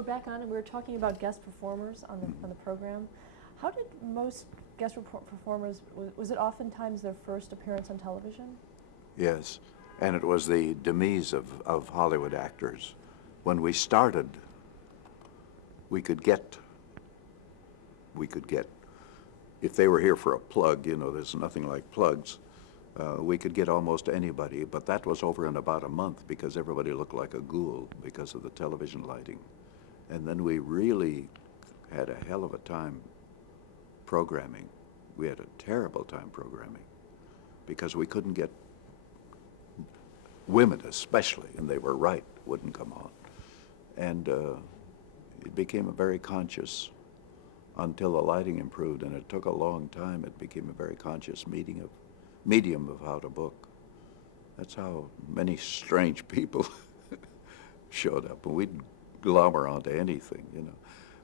We're back on, and we were talking about guest performers on the program. How did most performers, was it oftentimes their first appearance on television? Yes, and it was the demise of Hollywood actors. When we started, we could get, if they were here for a plug, you know, there's nothing like plugs, we could get almost anybody, but that was over in about a month because everybody looked like a ghoul because of the television lighting. And then we really had a hell of a time programming. We had a terrible time programming because we couldn't get women especially, and they were right, wouldn't come on. And it became a very conscious, until the lighting improved, and it took a long time, it became a very conscious medium of how to book. That's how many strange people showed up, and we'd glommer onto anything, you know.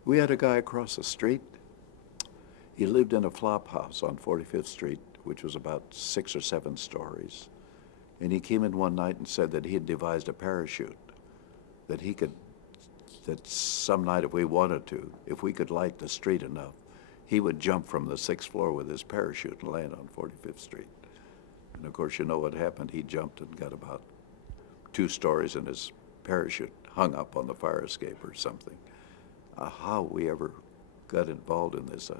We had a guy across the street. He lived in a flop house on 45th Street, which was about 6 or 7 stories. And he came in one night and said that he had devised a parachute, that he could, that some night if we wanted to, if we could light the street enough, he would jump from the 6th floor with his parachute and land on 45th Street. And of course, you know what happened. He jumped and got about 2 stories and his parachute hung up on the fire escape or something. How we ever got involved in this.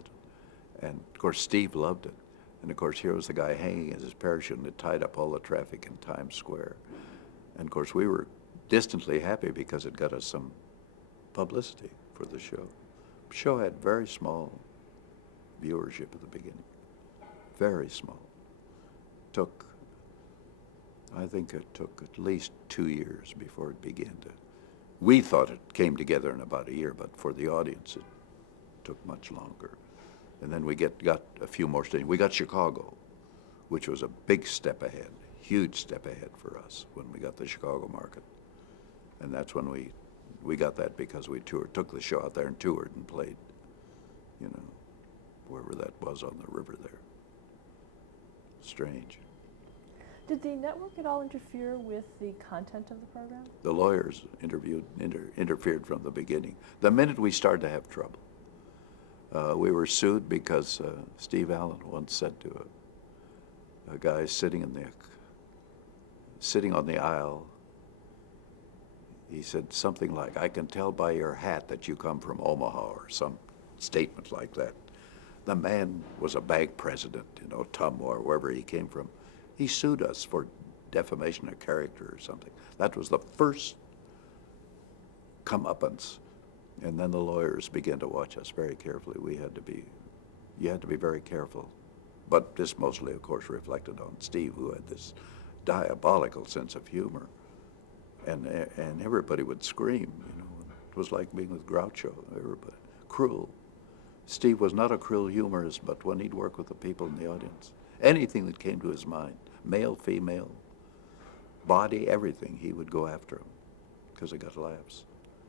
And of course, Steve loved it. And of course, here was the guy hanging his parachute, and it tied up all the traffic in Times Square. And of course, we were distantly happy because it got us some publicity for the show. The show had very small viewership at the beginning, very small. I think it took at least 2 years before it began to. We thought it came together in about a year, but for the audience, it took much longer. And then we got a few more stations. We got Chicago, which was a big step ahead, huge step ahead for us when we got the Chicago market. And that's when we got that because we took the show out there and toured and played, you know, wherever that was on the river there. Strange. Did the network at all interfere with the content of the program? The lawyers interfered from the beginning. The minute we started to have trouble. We were sued because Steve Allen once said to a guy sitting on the aisle, he said something like, "I can tell by your hat that you come from Omaha," or some statement like that. The man was a bank president, you know, Tumwa, or wherever he came from. He sued us for defamation of character or something. That was the first comeuppance. And then the lawyers began to watch us very carefully. You had to be very careful. But this mostly, of course, reflected on Steve, who had this diabolical sense of humor. And everybody would scream, you know. It was like being with Groucho, everybody. Cruel. Steve was not a cruel humorist, but when he'd work with the people in the audience, anything that came to his mind, male, female, body, everything, he would go after them because he got laughs.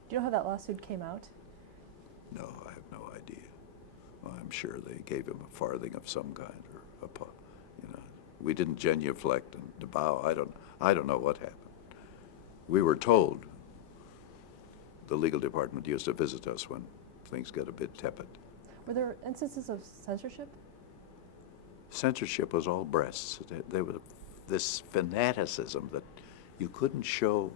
Do you know how that lawsuit came out? No, I have no idea. Well, I'm sure they gave him a farthing of some kind, or you know, we didn't genuflect and bow. I don't know what happened. We were told. The legal department used to visit us when things got a bit tepid. Were there instances of censorship? Censorship was all breasts. There was this fanaticism that you couldn't show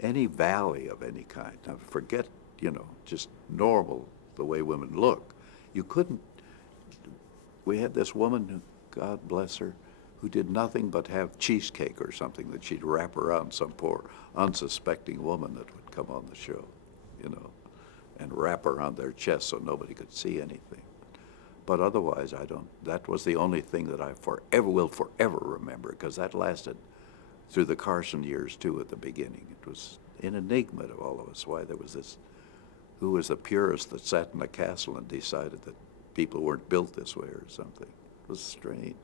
any valley of any kind. Now forget, you know, just normal, the way women look. You couldn't. We had this woman, God bless her, who did nothing but have cheesecake or something that she'd wrap around some poor unsuspecting woman that would come on the show, you know, and wrap around their chest so nobody could see anything. But otherwise, that was the only thing that I will forever remember, because that lasted through the Carson years too at the beginning. It was an enigma to all of us why there was this, who was the purist that sat in a castle and decided that people weren't built this way or something. It was strange.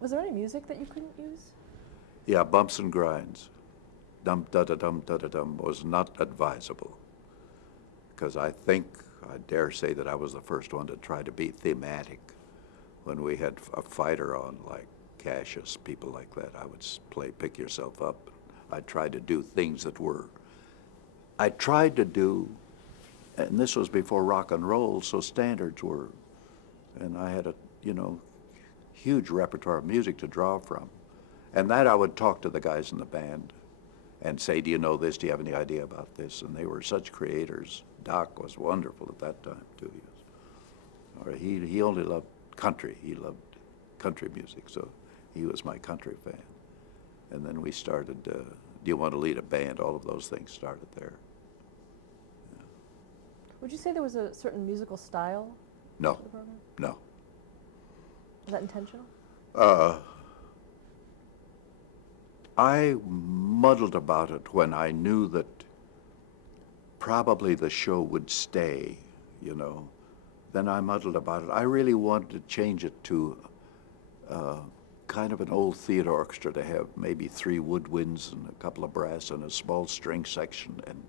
Was there any music that you couldn't use? Yeah, bumps and grinds. Dum da da dum da da dum was not advisable, because I dare say that I was the first one to try to be thematic. When we had a fighter on, like Cassius, people like that, I would play Pick Yourself Up. I'd try to do things that were I tried to do, and this was before rock and roll, so standards were, and I had a, you know, huge repertoire of music to draw from. And that I would talk to the guys in the band and say, do you know this? Do you have any idea about this? And they were such creators. Doc was wonderful at that time, too. He only loved country. He loved country music, so he was my country fan. And then we started, do you want to lead a band? All of those things started there. Yeah. Would you say there was a certain musical style No, to the program? no. Was that intentional? I muddled about it when I knew that probably the show would stay, you know. Then I muddled about it. I really wanted to change it to kind of an old theater orchestra, to have maybe 3 woodwinds and a couple of brass and a small string section, and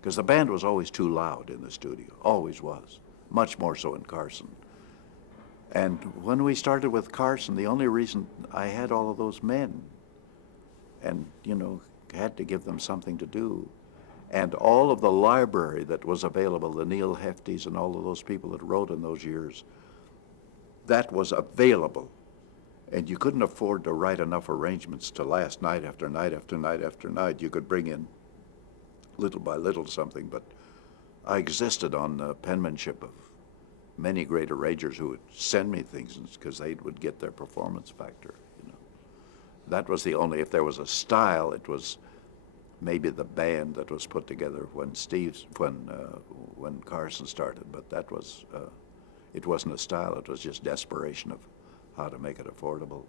because the band was always too loud in the studio, always was, much more so in Carson. And when we started with Carson, the only reason I had all of those men, and, you know, had to give them something to do. And all of the library that was available, the Neil Hefties and all of those people that wrote in those years, that was available. And you couldn't afford to write enough arrangements to last night after night after night after night. You could bring in little by little something, but I existed on the penmanship of many great arrangers who would send me things because they would get their performance factor. That was the only, if there was a style, it was maybe the band that was put together when when Carson started, but that was, it wasn't a style, it was just desperation of how to make it affordable.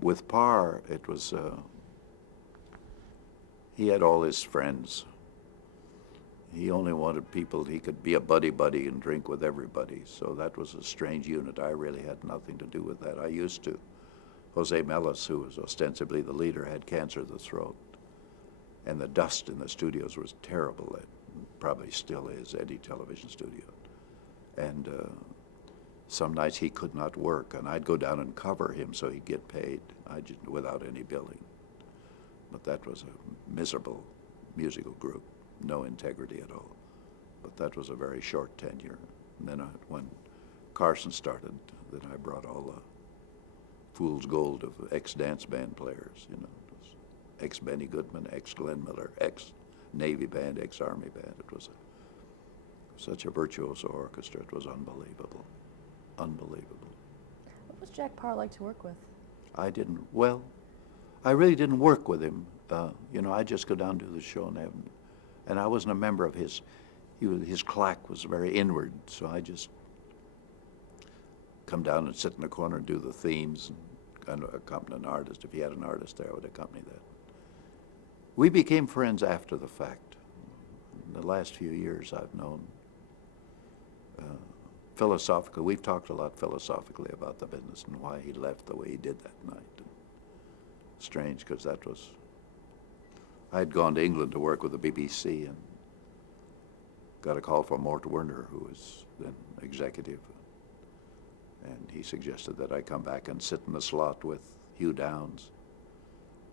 With Parr, it was, he had all his friends. He only wanted people he could be a buddy and drink with everybody, so that was a strange unit. I really had nothing to do with that. I used to. Jose Melis, who was ostensibly the leader, had cancer of the throat. And the dust in the studios was terrible. It probably still is, any television studio. And some nights he could not work, and I'd go down and cover him so he'd get paid, without any billing. But that was a miserable musical group, no integrity at all. But that was a very short tenure. And then when Carson started, then I brought all the fool's gold of ex-dance band players, you know. It was ex-Benny Goodman, ex-Glenn Miller, ex-Navy band, ex-Army band. It was such a virtuoso orchestra. It was unbelievable, unbelievable. What was Jack Parr like to work with? I really didn't work with him. You know, I'd just go down to the show and I wasn't a member of his claque was very inward, so I just come down and sit in the corner and do the themes and kind of accompany an artist. If he had an artist there, I would accompany that. We became friends after the fact. In the last few years, I've known philosophically, we've talked a lot philosophically about the business and why he left the way he did that night. And strange, because I'd gone to England to work with the BBC and got a call from Mort Werner, who was then executive. And he suggested that I come back and sit in the slot with Hugh Downs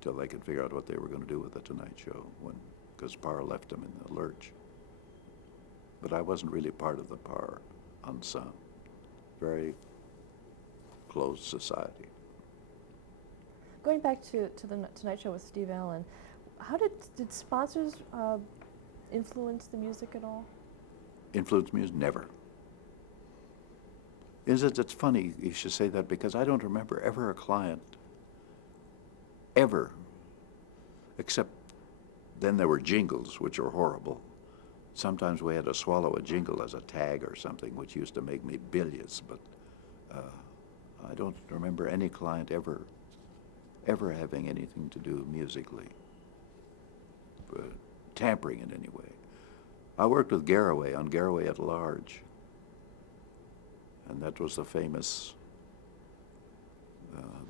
till they could figure out what they were going to do with the Tonight Show, because Parr left him in the lurch. But I wasn't really part of the Parr ensemble. Very closed society. Going back to the Tonight Show with Steve Allen, how did sponsors influence the music at all? Influence music? Never. It's funny you should say that, because I don't remember ever a client, ever, except then there were jingles, which are horrible. Sometimes we had to swallow a jingle as a tag or something, which used to make me billions, but I don't remember any client ever having anything to do musically, tampering in any way. I worked with Garraway on Garraway at Large, and that was the famous,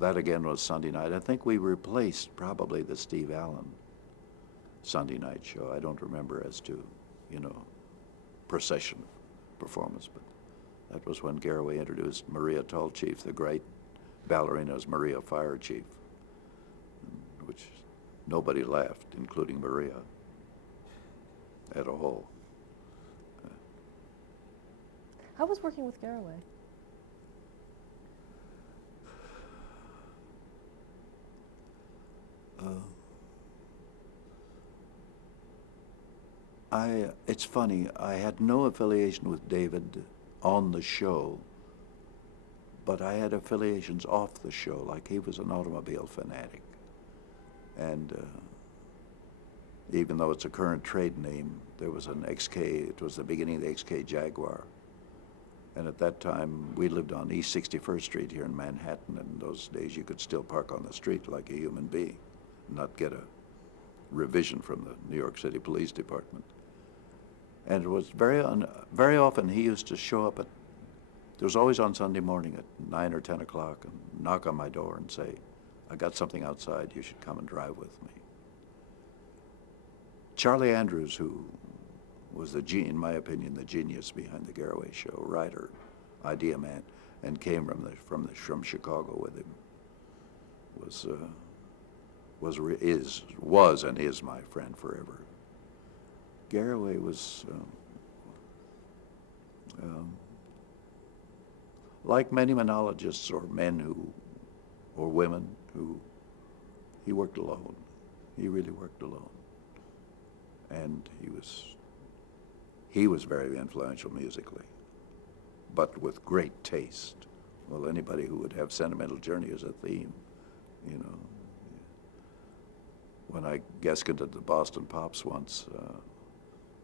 that again was Sunday night. I think we replaced probably the Steve Allen Sunday night show. I don't remember as to, procession performance, but that was when Garraway introduced Maria Tallchief, the great ballerina, as Maria Fire Chief, which nobody laughed, including Maria. at all. How was working with Garraway? It's funny, I had no affiliation with David on the show, but I had affiliations off the show, like he was an automobile fanatic. And even though it's a current trade name, there was an XK, it was the beginning of the XK Jaguar. And at that time, we lived on East 61st Street here in Manhattan. And in those days, you could still park on the street like a human being, not get a revision from the New York City Police Department. And it was very often he used to show up it was always on Sunday morning at 9 or 10 o'clock and knock on my door and say, I got something outside, you should come and drive with me. Charlie Andrews, who was in my opinion, the genius behind the Garraway show, writer, idea man, and came from Chicago with him, was and is my friend forever. Garraway was like many monologists or women who he worked alone. He really worked alone, and he was very influential musically, but with great taste. Well, anybody who would have Sentimental Journey as a theme, you know. When I guested at the Boston Pops once,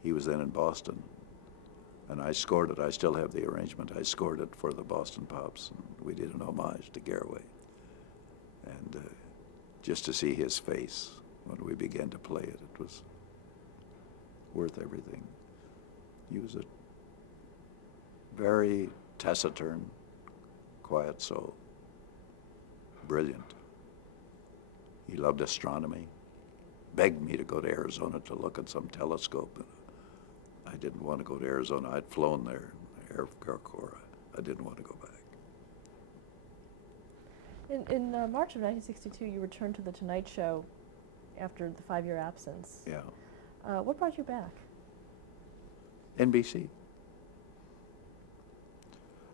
he was then in Boston, and I scored it. I still have the arrangement. I scored it for the Boston Pops, and we did an homage to Garraway. And just to see his face when we began to play it, it was worth everything. He was a very taciturn, quiet soul, brilliant. He loved astronomy, begged me to go to Arizona to look at some telescope. I didn't want to go to Arizona. I'd flown there in the Air Corps. I didn't want to go back. In March of 1962, you returned to The Tonight Show after the 5-year absence. Yeah. What brought you back? NBC.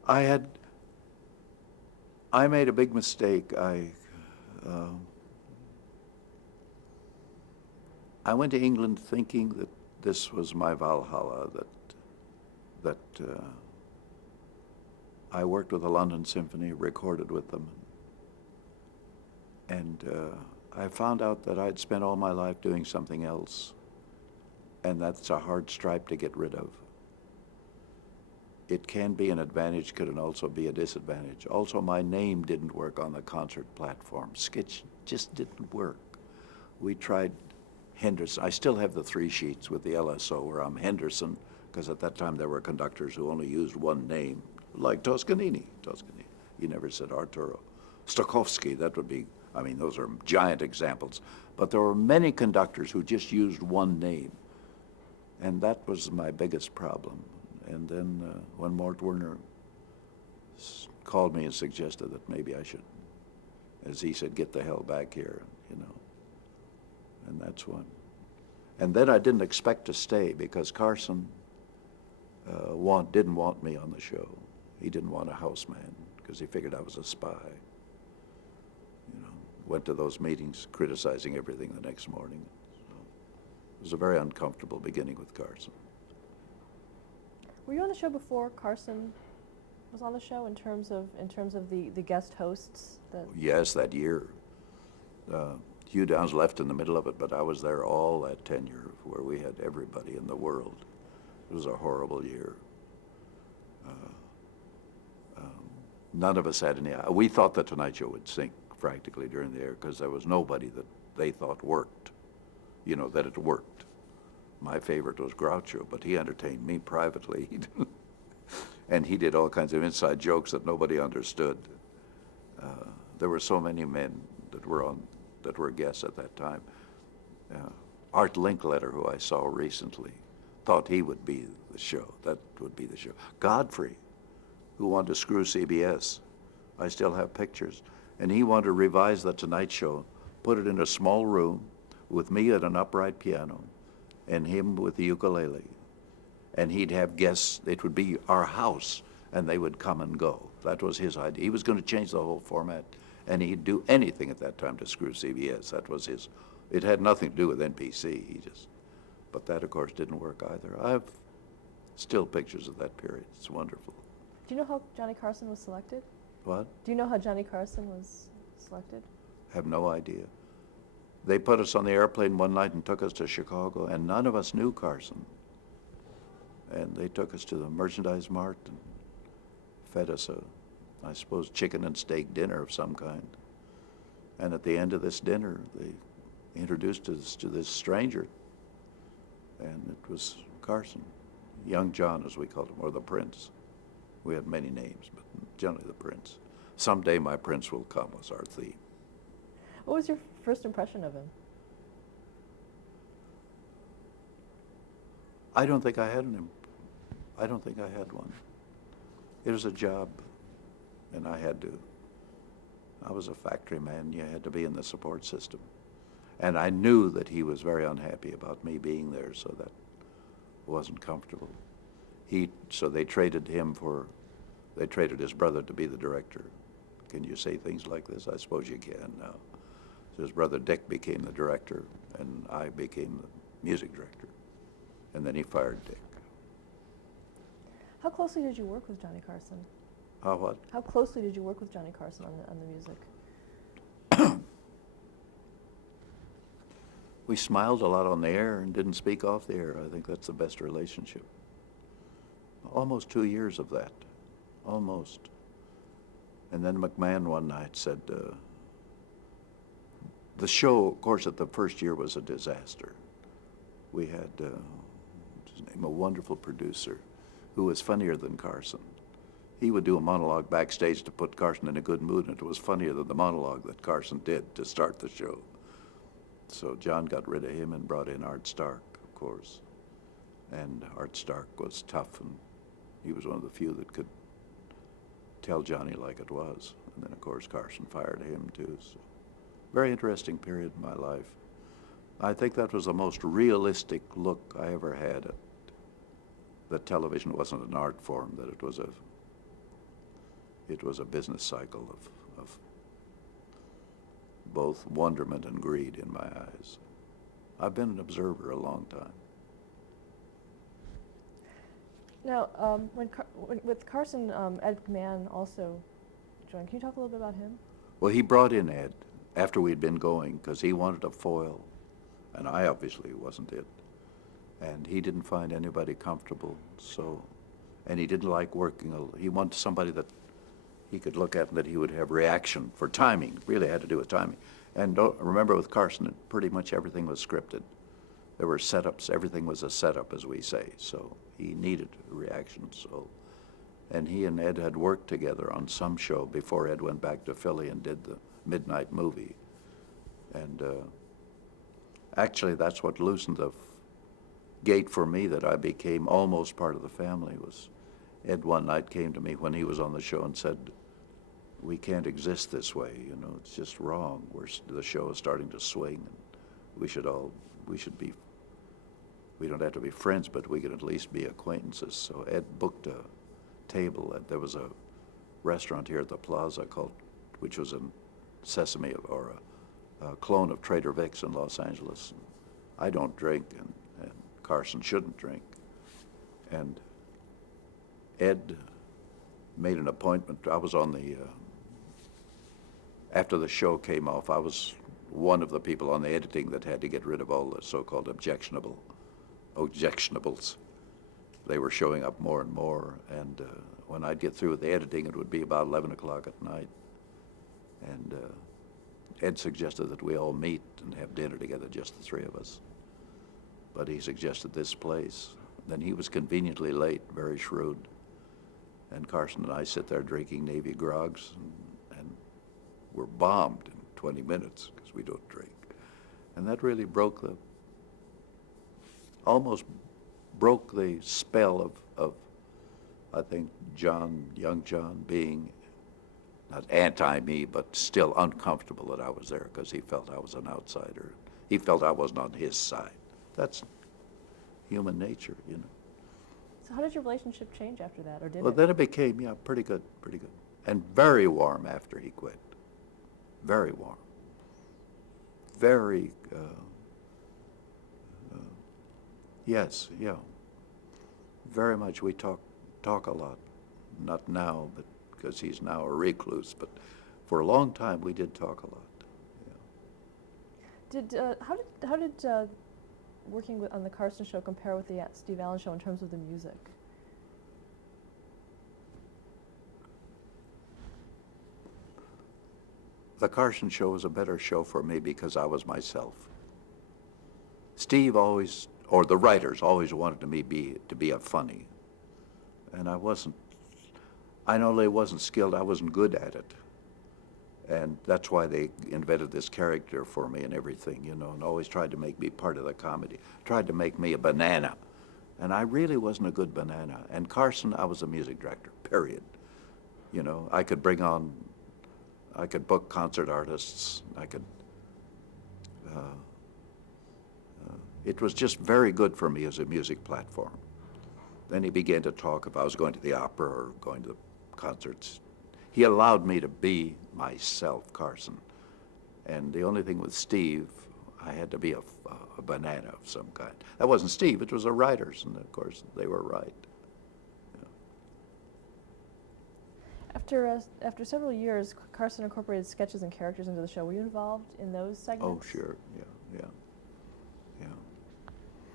I made a big mistake. I went to England thinking that this was my Valhalla, that I worked with the London Symphony, recorded with them, and I found out that I'd spent all my life doing something else, and that's a hard stripe to get rid of. It can be an advantage, could also be a disadvantage. Also, my name didn't work on the concert platform. Skitch just didn't work. We tried Henderson. I still have the 3 sheets with the LSO where I'm Henderson, because at that time there were conductors who only used one name, like Toscanini. You never said Arturo. Stokowski, that would be, I mean, those are giant examples. But there were many conductors who just used one name. And that was my biggest problem. And then when Mort Werner called me and suggested that maybe I should, as he said, get the hell back here, you know. And that's one. And then I didn't expect to stay because Carson didn't want me on the show. He didn't want a houseman because he figured I was a spy. You know, went to those meetings criticizing everything the next morning. So it was a very uncomfortable beginning with Carson. Were you on the show before Carson was on the show in terms of the guest hosts? Yes, that year. Hugh Downs left in the middle of it, but I was there all that tenure where we had everybody in the world. It was a horrible year. None of us had any. We thought the Tonight Show would sink practically during the air because there was nobody that they thought worked, you know, that it worked. My favorite was Groucho, but he entertained me privately. And he did all kinds of inside jokes that nobody understood. There were so many men that were guests at that time. Art Linkletter, who I saw recently, thought he would be the show. That would be the show. Godfrey, who wanted to screw CBS. I still have pictures. And he wanted to revise the Tonight Show, put it in a small room with me at an upright piano, and him with the ukulele. And he'd have guests, it would be our house, and they would come and go. That was his idea. He was going to change the whole format, and he'd do anything at that time to screw CBS. That was his, it had nothing to do with NBC. But that, of course, didn't work either. I have still pictures of that period. It's wonderful. Do you know how Johnny Carson was selected? What? Do you know how Johnny Carson was selected? Have no idea. They put us on the airplane one night and took us to Chicago, and none of us knew Carson. And they took us to the merchandise mart and fed us I suppose, chicken and steak dinner of some kind. And at the end of this dinner, they introduced us to this stranger, and it was Carson, Young John, as we called him, or the Prince. We had many names, but generally the Prince. Someday my Prince will come was our theme. What was your first impression of him? I don't think I had I don't think I had one. It was a job, and I was a factory man. You had to be in the support system. And I knew that he was very unhappy about me being there, so that wasn't comfortable. So they traded his brother to be the director. Can you say things like this? I suppose you can now. So his brother Dick became the director, and I became the music director. And then he fired Dick. How closely did you work with Johnny Carson? What? How closely did you work with Johnny Carson on the music? We smiled a lot on the air and didn't speak off the air. I think that's the best relationship. Almost 2 years of that. Almost. And then McMahon one night said, the show, of course, at the first year was a disaster. We had, what's his name, a wonderful producer who was funnier than Carson. He would do a monologue backstage to put Carson in a good mood, and it was funnier than the monologue that Carson did to start the show. So John got rid of him and brought in Art Stark, of course. And Art Stark was tough, and he was one of the few that could tell Johnny like it was. And then, of course, Carson fired him, too. So, very interesting period in my life. I think that was the most realistic look I ever had at that television wasn't an art form, that it was a business cycle of both wonderment and greed in my eyes. I've been an observer a long time. Now, with Carson, Ed McMahon also joined. Can you talk a little bit about him? Well, he brought in Ed after we'd been going because he wanted a foil, and I obviously wasn't it. And he didn't find anybody comfortable, and he didn't like working. He wanted somebody that he could look at and that he would have reaction for timing. Really had to do with timing. And don't remember with Carson, pretty much everything was scripted. There were setups. Everything was a setup, as we say. So he needed a reaction. And he and Ed had worked together on some show before Ed went back to Philly and did the Midnight Movie. And actually, that's what loosened the gate for me, that I became almost part of the family. Was Ed one night came to me when he was on the show and said, "We can't exist this way, it's just wrong. The show is starting to swing, and we don't have to be friends, but we can at least be acquaintances." So Ed booked a table. There was a restaurant here at the Plaza which was in Sesame, or a clone of Trader Vic's in Los Angeles. I don't drink, and Carson shouldn't drink. And Ed made an appointment. I was on after the show came off, I was one of the people on the editing that had to get rid of all the so-called objectionables. They were showing up more and more, and when I'd get through with the editing, it would be about 11 o'clock at night. And Ed suggested that we all meet and have dinner together, just the three of us. But he suggested this place. Then he was conveniently late, very shrewd. And Carson and I sit there drinking Navy grogs, and we're bombed in 20 minutes because we don't drink. And that really almost broke the spell of I think young John being not anti-me, but still uncomfortable that I was there because he felt I was an outsider. He felt I wasn't on his side. That's human nature, you know. So how did your relationship change after that, or did Well, it? then it became, yeah, pretty good, and very warm after he quit. Very warm. Very, yes, yeah. Very much. We talk a lot. Not now, but because he's now a recluse. But for a long time, we did talk a lot. Yeah. How did working on the Carson show compare with the Steve Allen show in terms of the music? The Carson show was a better show for me because I was myself. Steve always, or the writers always wanted me to be a funny, and I wasn't. I not only wasn't skilled, I wasn't good at it, and that's why they invented this character for me and everything, you know, and always tried to make me part of the comedy. Tried to make me a banana, and I really wasn't a good banana. And Carson, I was a music director. Period. You know, I could book concert artists. It was just very good for me as a music platform. Then he began to talk if I was going to the opera or going to the concerts. He allowed me to be myself, Carson. And the only thing with Steve, I had to be a banana of some kind. That wasn't Steve, it was the writers, and of course they were right. After several years, Carson incorporated sketches and characters into the show. Were you involved in those segments? Oh, sure, yeah.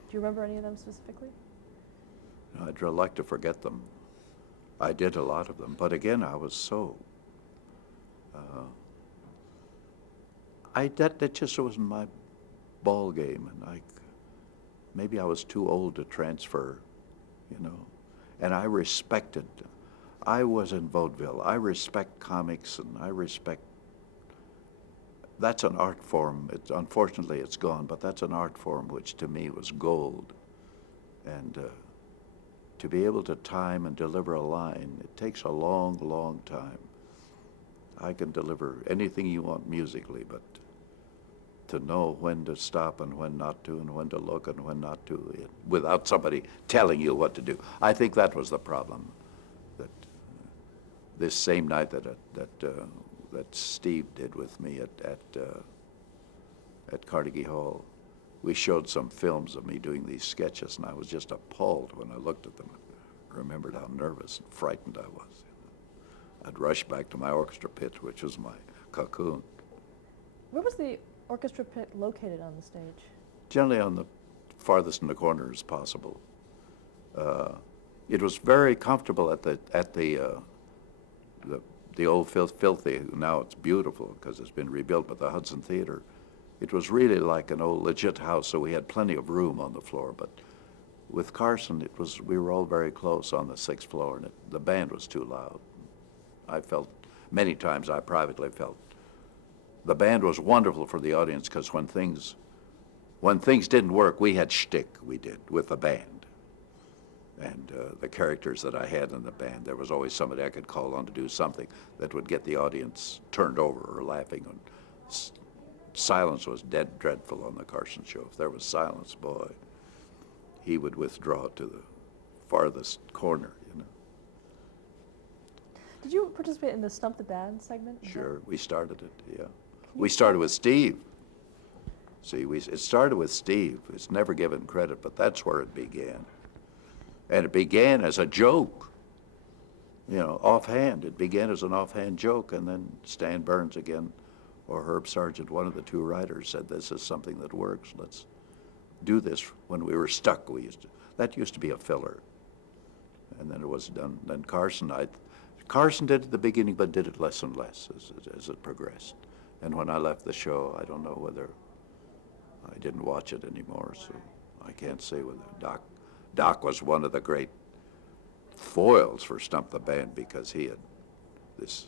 Do you remember any of them specifically? I'd like to forget them. I did a lot of them, but again, I was so. That just wasn't my ball game, and maybe I was too old to transfer, you know. And I respected. I was in vaudeville. I respect comics, and I respect. That's an art form. Unfortunately, it's gone, but that's an art form which to me was gold. And to be able to time and deliver a line, it takes a long, long time. I can deliver anything you want musically, but to know when to stop and when not to, and when to look and when not to, without somebody telling you what to do. I think that was the problem. That this same night that Steve did with me at Carnegie Hall, we showed some films of me doing these sketches, and I was just appalled when I looked at them. I remembered how nervous and frightened I was. I'd rush back to my orchestra pit, which was my cocoon. Where was the orchestra pit located on the stage? Generally on the farthest in the corner as possible. It was very comfortable at the old filthy, now it's beautiful because it's been rebuilt, but the Hudson Theater, it was really like an old legit house, so we had plenty of room on the floor. But with Carson, we were all very close on the 6th floor, and the band was too loud. I felt, many times I privately felt, the band was wonderful for the audience because when things didn't work, we had shtick, we did, with the band. And the characters that I had in the band, there was always somebody I could call on to do something that would get the audience turned over or laughing. And silence was dead dreadful on the Carson show. If there was silence, boy, he would withdraw to the farthest corner, you know. Did you participate in the Stump the Band segment? Sure, we started it, yeah. We started with Steve. See, it started with Steve. It's never given credit, but that's where it began. And it began as a joke, you know, offhand. It began as an offhand joke, and then Stan Burns again, or Herb Sargent, one of the two writers, said, this is something that works. Let's do this. When we were stuck, that used to be a filler. And then it was done. Then Carson did it at the beginning, but did it less and less as it progressed. And when I left the show, I don't know whether I didn't watch it anymore, so I can't say whether Doc was one of the great foils for Stump the Band because he had this